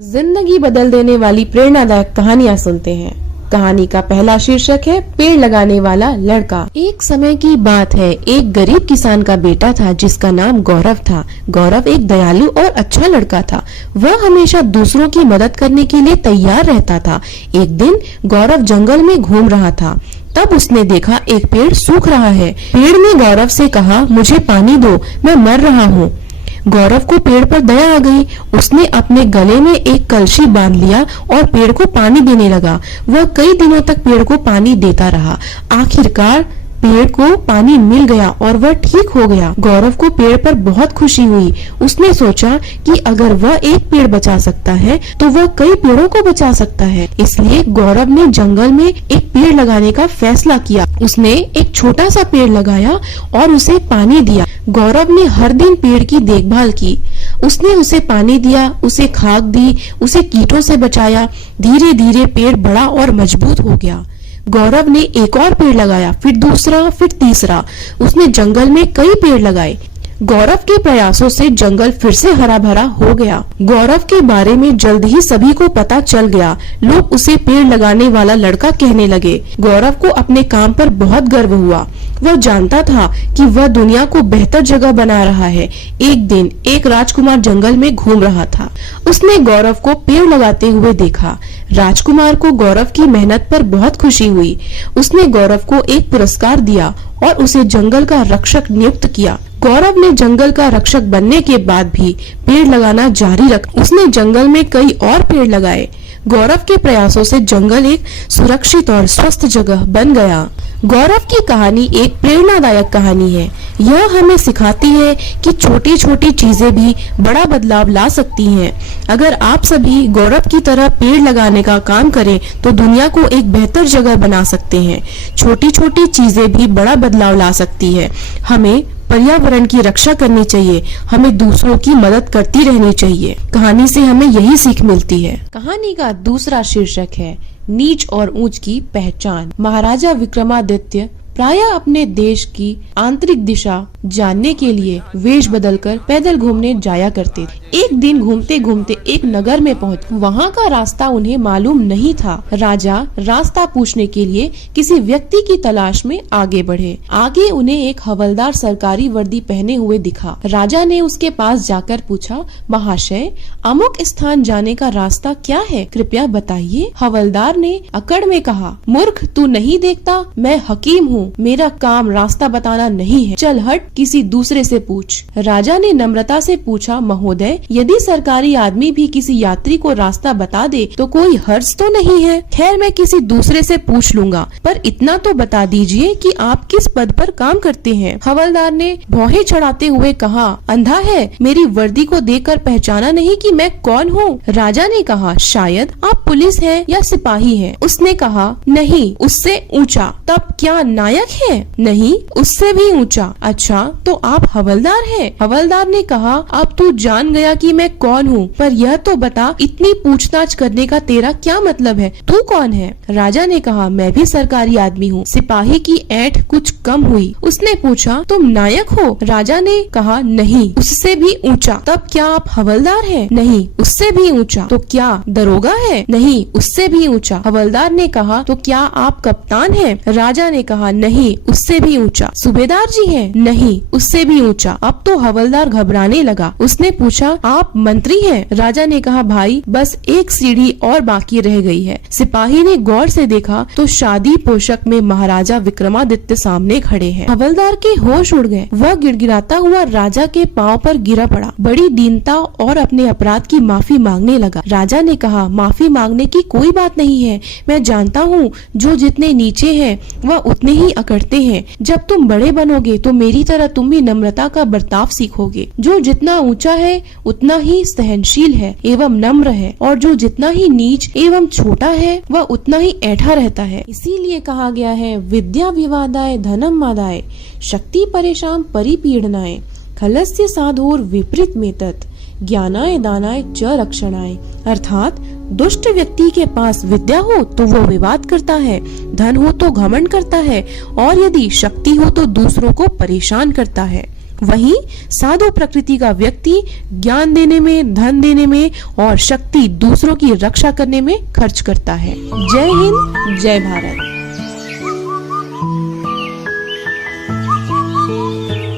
जिंदगी बदल देने वाली प्रेरणादायक कहानियाँ सुनते हैं। कहानी का पहला शीर्षक है पेड़ लगाने वाला लड़का। एक समय की बात है, एक गरीब किसान का बेटा था जिसका नाम गौरव था। गौरव एक दयालु और अच्छा लड़का था। वह हमेशा दूसरों की मदद करने के लिए तैयार रहता था। एक दिन गौरव जंगल में घूम रहा था, तब उसने देखा एक पेड़ सूख रहा है। पेड़ ने गौरव से कहा, मुझे पानी दो, मैं मर रहा हूँ। गौरव को पेड़ पर दया आ गई। उसने अपने गले में एक कलशी बांध लिया और पेड़ को पानी देने लगा। वह कई दिनों तक पेड़ को पानी देता रहा। आखिरकार पेड़ को पानी मिल गया और वह ठीक हो गया। गौरव को पेड़ पर बहुत खुशी हुई। उसने सोचा कि अगर वह एक पेड़ बचा सकता है तो वह कई पेड़ों को बचा सकता है। इसलिए गौरव ने जंगल में एक पेड़ लगाने का फैसला किया। उसने एक छोटा सा पेड़ लगाया और उसे पानी दिया। गौरव ने हर दिन पेड़ की देखभाल की। उसने उसे पानी दिया, उसे खाद दी, उसे कीटों से बचाया। धीरे धीरे पेड़ बड़ा और मजबूत हो गया। गौरव ने एक और पेड़ लगाया, फिर दूसरा, फिर तीसरा। उसने जंगल में कई पेड़ लगाए। गौरव के प्रयासों से जंगल फिर से हरा भरा हो गया। गौरव के बारे में जल्द ही सभी को पता चल गया। लोग उसे पेड़ लगाने वाला लड़का कहने लगे। गौरव को अपने काम पर बहुत गर्व हुआ। वह जानता था कि वह दुनिया को बेहतर जगह बना रहा है। एक दिन एक राजकुमार जंगल में घूम रहा था। उसने गौरव को पेड़ लगाते हुए देखा। राजकुमार को गौरव की मेहनत पर बहुत खुशी हुई। उसने गौरव को एक पुरस्कार दिया और उसे जंगल का रक्षक नियुक्त किया। गौरव ने जंगल का रक्षक बनने के बाद भी पेड़ लगाना जारी रखा। उसने जंगल में कई और पेड़ लगाए। गौरव के प्रयासों से जंगल एक सुरक्षित और स्वस्थ जगह बन गया। गौरव की कहानी एक प्रेरणादायक कहानी है। यह हमें सिखाती है कि छोटी छोटी चीजें भी बड़ा बदलाव ला सकती हैं। अगर आप सभी गौरव की तरह पेड़ लगाने का काम करें तो दुनिया को एक बेहतर जगह बना सकते हैं। छोटी छोटी चीजें भी बड़ा बदलाव ला सकती है। हमें पर्यावरण की रक्षा करनी चाहिए। हमें दूसरों की मदद करती रहनी चाहिए। कहानी से हमें यही सीख मिलती है। कहानी का दूसरा शीर्षक है नीच और ऊंच की पहचान। महाराजा विक्रमादित्य प्रायः अपने देश की आंतरिक दिशा जानने के लिए वेश बदलकर पैदल घूमने जाया करते थे। एक दिन घूमते घूमते एक नगर में पहुंचे। वहाँ का रास्ता उन्हें मालूम नहीं था। राजा रास्ता पूछने के लिए किसी व्यक्ति की तलाश में आगे बढ़े। आगे उन्हें एक हवलदार सरकारी वर्दी पहने हुए दिखा। राजा ने उसके पास जाकर पूछा, महाशय, अमुक स्थान जाने का रास्ता क्या है, कृपया बताइए। हवलदार ने अकड़ में कहा, मूर्ख, तू नहीं देखता मैं हकीम हूँ। मेरा काम रास्ता बताना नहीं है। चल हट, किसी दूसरे से पूछ। राजा ने नम्रता से पूछा, महोदय, यदि सरकारी आदमी भी किसी यात्री को रास्ता बता दे तो कोई हर्ज तो नहीं है। खैर, मैं किसी दूसरे से पूछ लूंगा, पर इतना तो बता दीजिए कि आप किस पद पर काम करते हैं। हवलदार ने भौहें चढ़ाते हुए कहा, अंधा है, मेरी वर्दी को देखकर पहचाना नहीं कि मैं कौन हूँ। राजा ने कहा, शायद आप पुलिस है या सिपाही है। उसने कहा, नहीं, उससे ऊंचा। तब क्या नायक है? नहीं, उससे भी ऊंचा। अच्छा, तो आप हवलदार हैं? हवलदार ने कहा, अब तू जान गया कि मैं कौन हूँ, पर यह तो बता, इतनी पूछताछ करने का तेरा क्या मतलब है? तू कौन है? राजा ने कहा, मैं भी सरकारी आदमी हूँ। सिपाही की ऐंठ कुछ कम हुई। उसने पूछा, तुम नायक हो? राजा ने कहा, नहीं, उससे भी ऊंचा। तब क्या आप हवलदार हैं? नहीं, उससे भी ऊंचा। तो क्या दरोगा है? नहीं, उससे भी ऊंचा। हवलदार ने कहा, तो क्या आप कप्तान हैं? राजा ने कहा, नहीं, उससे भी ऊंचा। सूबेदार जी हैं? नहीं, उससे भी ऊंचा। अब तो हवलदार घबराने लगा। उसने पूछा, आप मंत्री हैं? राजा ने कहा, भाई, बस एक सीढ़ी और बाकी रह गई है। सिपाही ने गौर से देखा तो शादी पोशाक में महाराजा विक्रमादित्य सामने खड़े हैं। हवलदार के होश उड़ गए। वह गिड़गिड़ाता हुआ राजा के पांव पर गिरा पड़ा। बड़ी दीनता और अपने अपराध की माफी मांगने लगा। राजा ने कहा, माफी मांगने की कोई बात नहीं है। मैं जानता हूँ जो जितने नीचे हैं वह उतने ही अकड़ते हैं। जब तुम बड़े बनोगे तो मेरी तरह तुम भी नम्रता का बर्ताव सीखोगे। जो जितना ऊंचा है उतना ही सहनशील है एवं नम्र है, और जो जितना ही नीच एवं छोटा है वह उतना ही ऐठा रहता है। इसीलिए कहा गया है, विद्या विवादाय धनम मादाय, शक्ति परेशान परिपीड़नाय, खलस्य साधुर विपरीत मेतत, ज्ञानाय दानाय च रक्षणाय। अर्थात दुष्ट व्यक्ति के पास विद्या हो तो वो विवाद करता है, धन हो तो घमंड करता है, और यदि शक्ति हो तो दूसरों को परेशान करता है। वहीं साधु प्रकृति का व्यक्ति ज्ञान देने में, धन देने में और शक्ति दूसरों की रक्षा करने में खर्च करता है। जय हिंद, जय भारत।